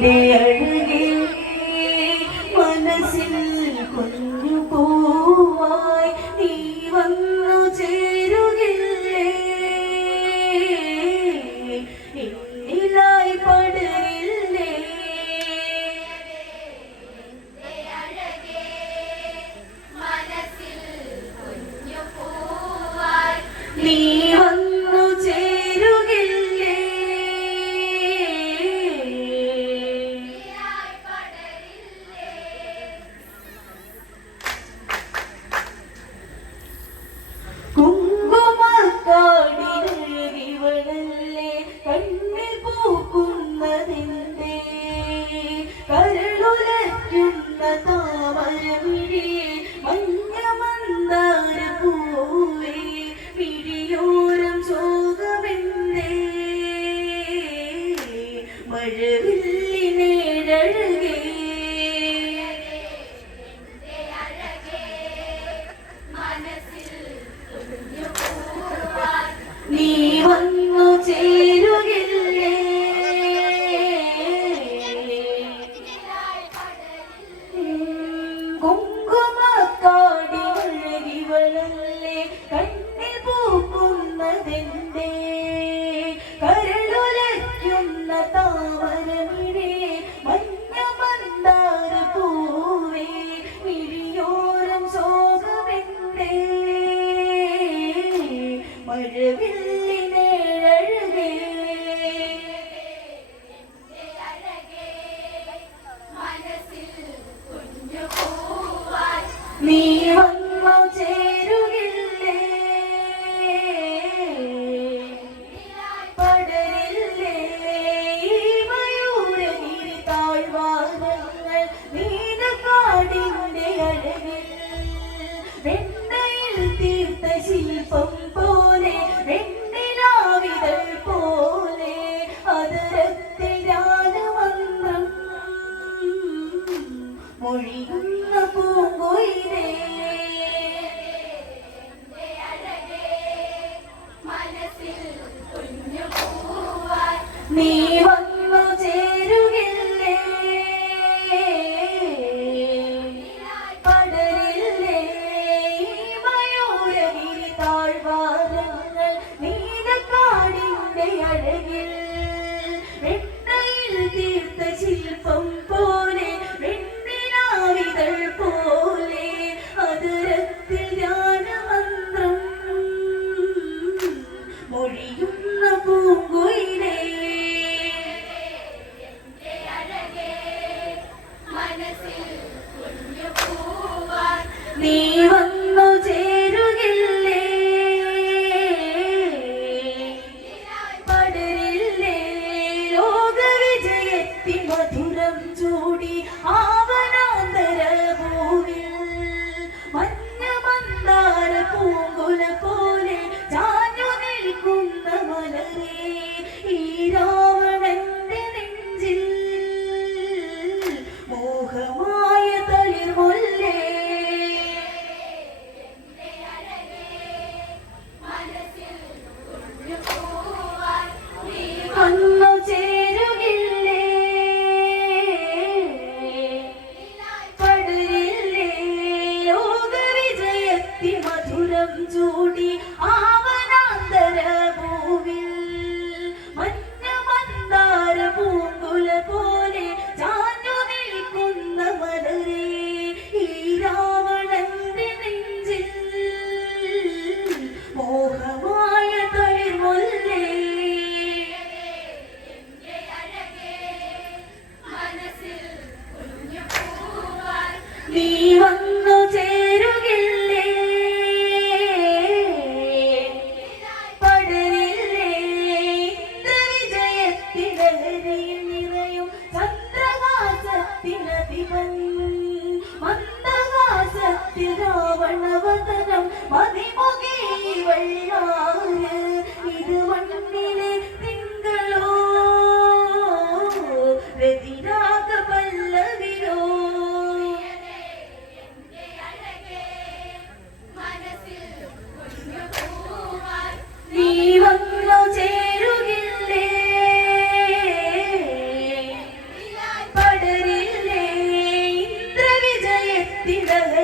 Yeah.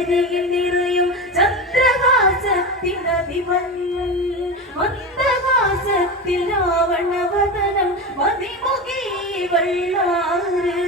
കരിയിൽ നിറയും ചന്ദ്രകാശത്തിൻ അതിമഞ്ഞൽ മന്ദകാശത്തിൽ ആവണവതനം മതിമുഖി Vellar.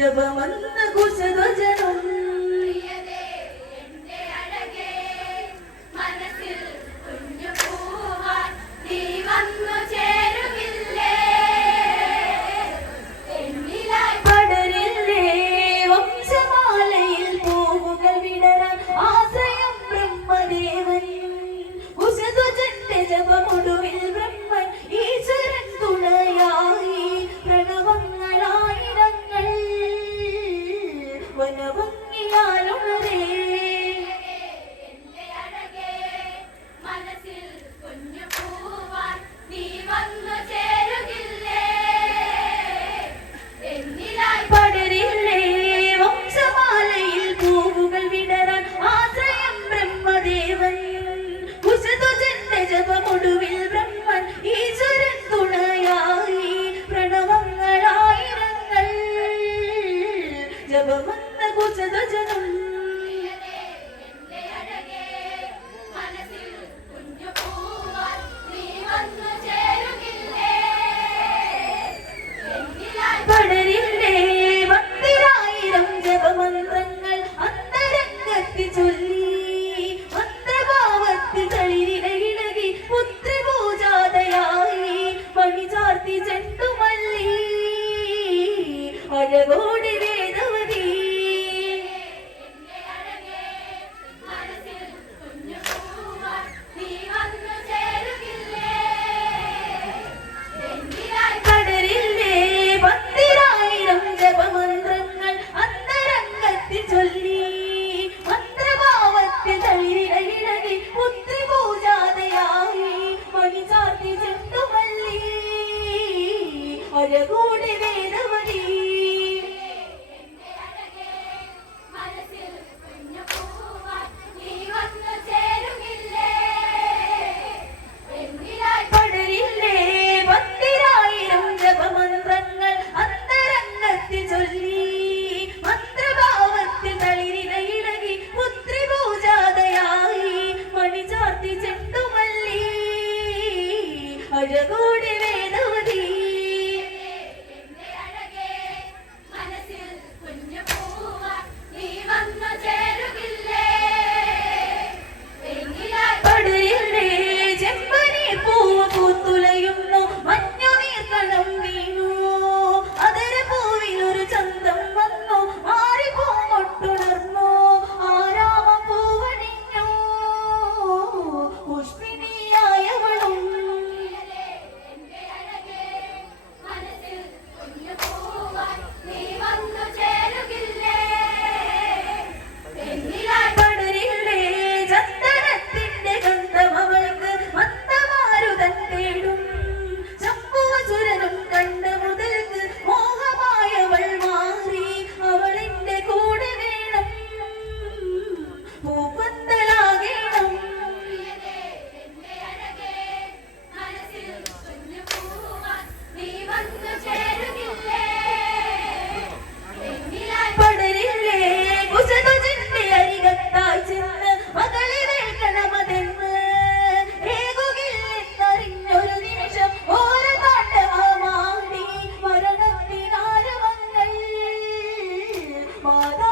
जपमन्न कुशध्वजनम् But